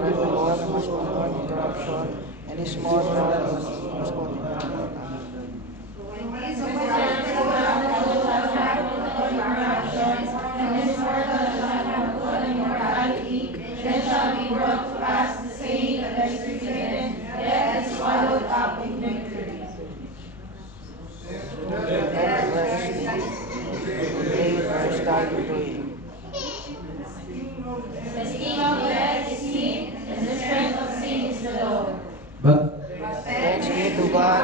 the reward must come in corruption, and his mortal must come in permanent. But Thanks be to God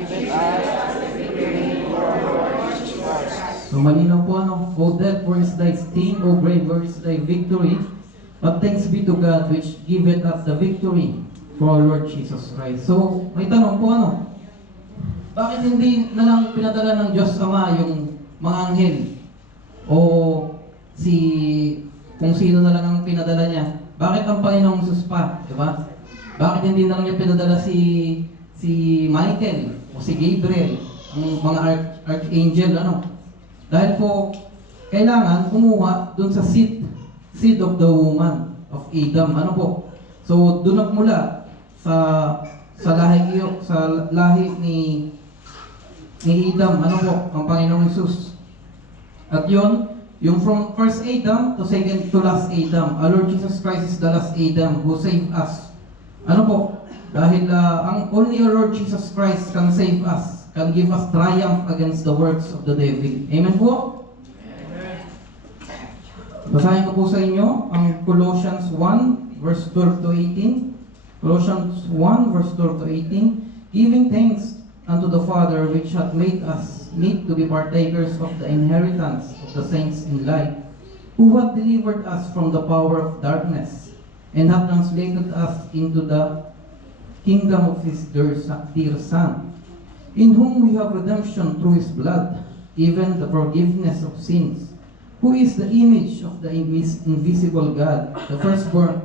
which giveth us the victory through our Lord Jesus Christ. so malinaw po ano, O death, where is thy sting? O grave, where is thy victory? But thanks be to God which giveth us the victory through our Lord Jesus Christ. So, may tanong po ano, bakit hindi na lang pinadala ng Diyos Ama yung mga anghel? O kung sino na lang ang pinadala niya? Bakit ang Panginoong Jesus pa? Diba? Bakit hindi na lang niya pinadala si Michael o si Gabriel, ang mga archangel, ano? Dahil po, kailangan kumuha dun sa seed of the woman of Adam, ano po? So, dun nagmula sa lahi ni Adam, ano po, ang Panginoong Jesus. At yun, yung from first Adam to second to last Adam, our Lord Jesus Christ is the last Adam who saved us. Ano po? Dahil only our Lord Jesus Christ can save us, can give us triumph against the works of the devil. Amen po? Amen. Basahin ko po sa inyo ang Colossians 1 verse 12 to 18. Colossians 1 verse 12 to 18. Giving thanks unto the Father which hath made us meet to be partakers of the inheritance of the saints in light, who hath delivered us from the power of darkness, and hath translated us into the kingdom of his dear Son, in whom we have redemption through his blood, even the forgiveness of sins, who is the image of the invisible God, the firstborn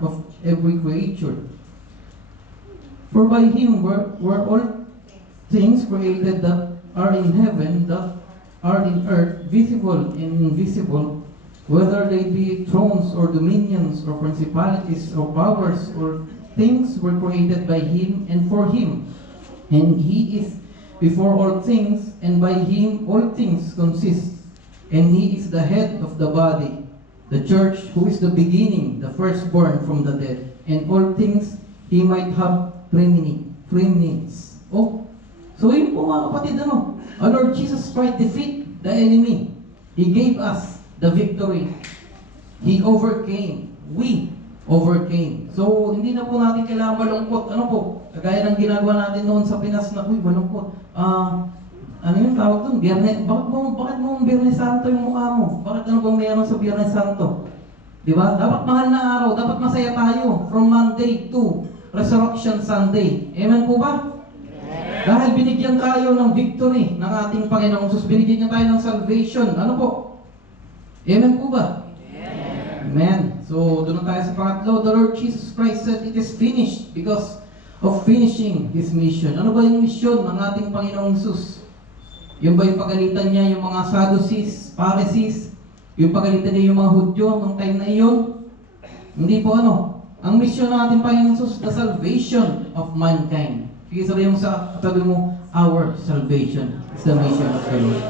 of every creature. For by him were all things created that are in heaven, that are in earth, visible and invisible, whether they be thrones or dominions or principalities or powers, or things were created by him and for him. And he is before all things, and by him all things consist. And he is the head of the body, the church, who is the beginning, the firstborn from the dead. And all things he might have preeminence. Oh, so yun po mga kapatid, ano? Our Lord Jesus Christ defeat the enemy. He gave us the victory. He overcame. We overcame. So, hindi na po natin kailangan malungkot. Ano po? Kagaya ng ginagawa natin noon sa Pinas na, uy, malungkot. Ano yung tawag doon? Bakit mo Biyernes Santo yung mukha mo? Bakit ano bang meron sa Biyernes Santo? Diba? Dapat mahal na araw. Dapat masaya tayo. From Monday to Resurrection Sunday. Amen po ba? Dahil binigyan tayo ng victory ng ating Panginoong Jesus. Binigyan niya tayo ng salvation. Ano po? Amen po ba? Amen. So, doon na tayo sa pangatlo. The Lord Jesus Christ said, it is finished because of finishing His mission. Ano ba yung mission ng ating Panginoong Jesus? Yung ba yung pagalitan niya, yung mga Sadducees, Pharisees, yung pagalitan niya yung mga Hudyo ng time na iyon? Hindi po ano. Ang mission ng ating Panginoong Jesus, the salvation of mankind. Sige, sabi mo sa katabi mo, our salvation is the mission of the Lord.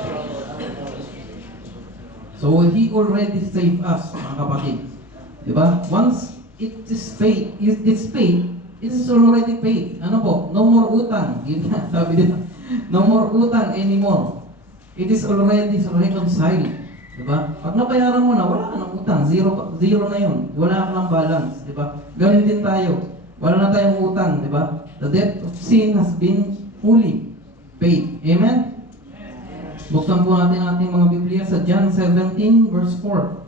So, He already saved us, mga kapatid. Diba? Once it is paid, it is already paid. Ano po? No more utang. Yun nga, sabi dito. No more utang anymore. It is already reconciled. Diba? Pag nabayaran mo na, wala ka ng utang. Zero na yun. Wala ka ng balance. Diba? Ganun din tayo. Wala na tayong utang. Diba? The debt of sin has been fully paid. Amen? Buksan po natin ating mga Biblia sa John 17 verse 4.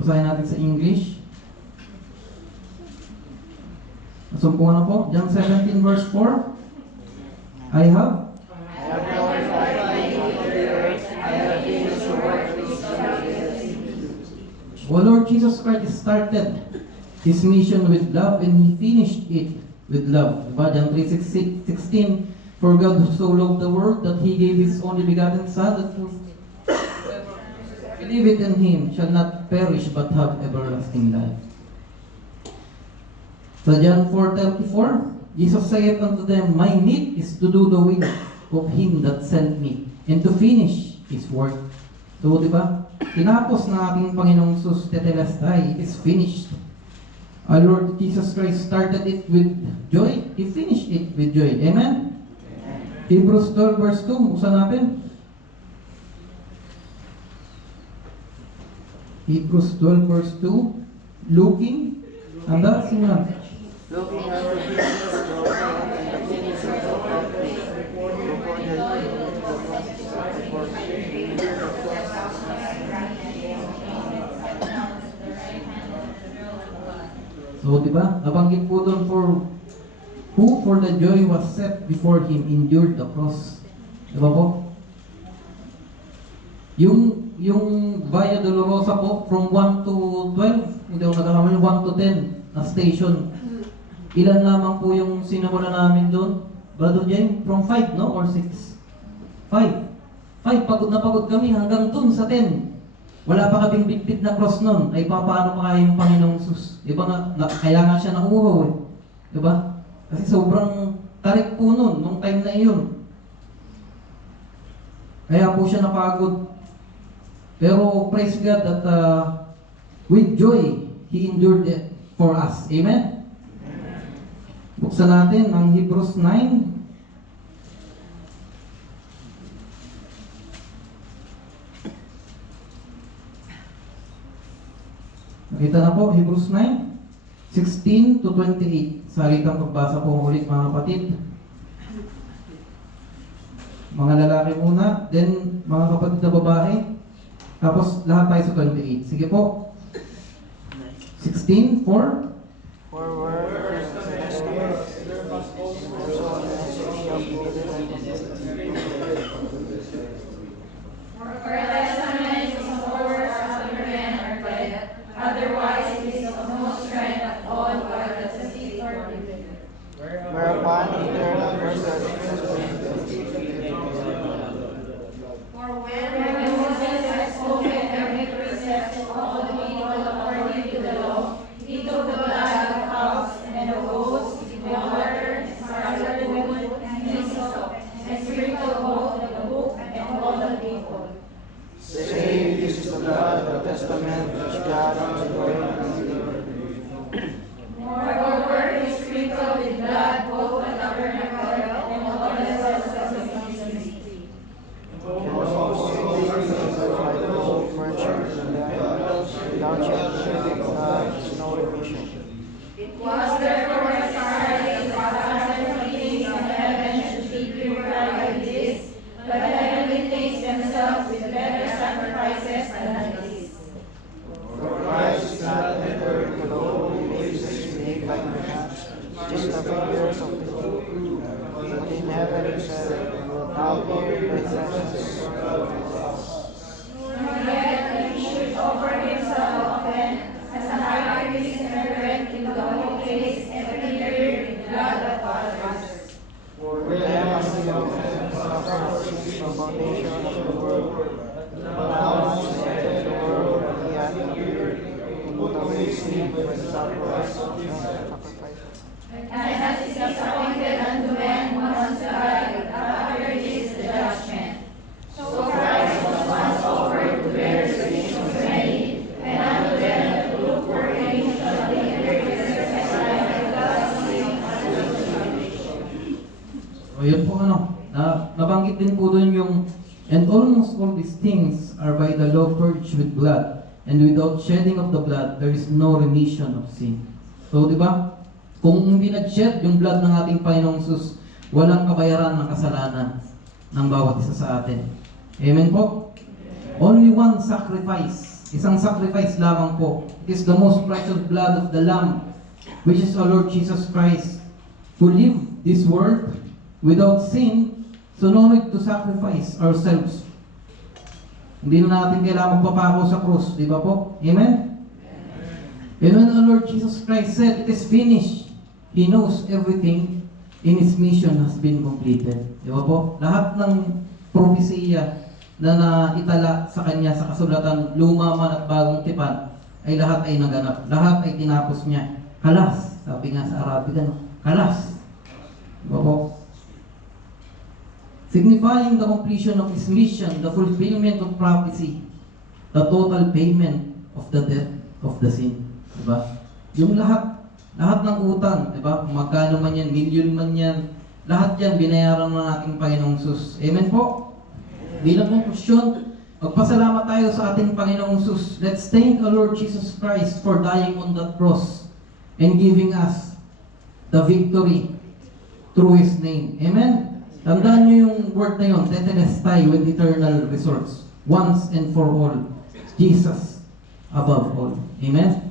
Basahin natin sa English. Nasumpungan na po. John 17 verse 4. I have glorified you with the earth. I have finished the work which thou didst. O Lord Jesus Christ started His mission with love, and He finished it with love. Diba? John 3:16. For God so loved the world that He gave His only begotten Son, that whosoever believeth in Him shall not perish but have everlasting life. Sa John 4:34, Jesus saith unto them, My meat is to do the will of him that sent me, and to finish his work. So, di ba? Tinapos na ating Panginoong Sus Tetelestai, it is finished. Our Lord Jesus Christ started it with joy, He finished it with joy. Amen? Hebrews 12 verse 2, buksan natin. Hebrews 12 verse 2, looking, anda, simulan. Looking unto Jesus, the author and the finisher of our faith, who for the joy that was set before him endured the cross, So, di ba? Nabanggit po doon who for the joy was set before him endured the cross. Di ba po? Yung Via Dolorosa po, from 1 to 12, hindi ako nagkakamali, 1 to 10 na station. Ilan lamang po yung sinimula namin doon? Brother James, from 5, no? Or 6? 5. 5, pagod na pagod kami hanggang doon sa 10. Wala pa kaming bitbit na cross nun. Ay paano pa kaya yung Panginoong Sus? Diba kaya nga siya nauuhaw eh. Diba? Kasi sobrang tarik po nun, nung time na iyon. Kaya po siya napagod. Pero praise God that with joy, He endured it for us. Amen? Buksan natin ang Hebrews 9. Nakita na po, Hebrews 9, 16 to 28. Salitang pagbasa po ulit mga kapatid. Mga lalaki muna, then mga kapatid na babae. Tapos lahat tayo sa 28. Sige po. 16, 4. for where is the testament, so the necessity of believing. Whereupon he turned and burst out saying, This is the blood of the testament which God has ordained. Just the fingers of the Lord. But in heaven he said, I'll be in thy presence. For them as the offense suffered since the foundation of the world. Now is the end of the world, and he hath appeared to put away sin with the sacrifice of sacrifice. O yun po nabanggit din po doon yung, and almost all these things are by the law purged with blood, and without shedding of the blood, there is no remission of sin. So, di ba? Kung hindi nag-shed yung blood ng ating Panginoong Sus, walang kabayaran ng kasalanan ng bawat isa sa atin. Amen po? Only one sacrifice. Isang sacrifice lamang po. It is the most precious blood of the Lamb, which is our Lord Jesus Christ, who lived this world without sin, so no need to sacrifice ourselves. Hindi na natin kailangan magpapako sa krus, di ba po? Amen? And when our Lord Jesus Christ said, it is finished, He knows everything in His mission has been completed. Di ba po? Lahat ng propesiya na naitala sa Kanya sa kasulatan, luma man at bagong tipan, ay lahat ay naganap. Lahat ay tinapos niya. Halas, Sabi nga sa Arabic, ano, kalas. Diba po? Signifying the completion of His mission, the fulfillment of prophecy, the total payment of the debt of the sin. Diba? Yung lahat ng utang, diba? Kung magkano man yan, milyon man yan, lahat yan binayaran ng ating Panginoong Sus. Amen po? Bilang konklusyon, magpasalamat tayo sa ating Panginoong Sus. Let's thank the Lord Jesus Christ for dying on that cross and giving us the victory through His name. Amen? Tandaan nyo yung word na yun, tetelestai with eternal resorts. Once and for all. Jesus above all. Amen?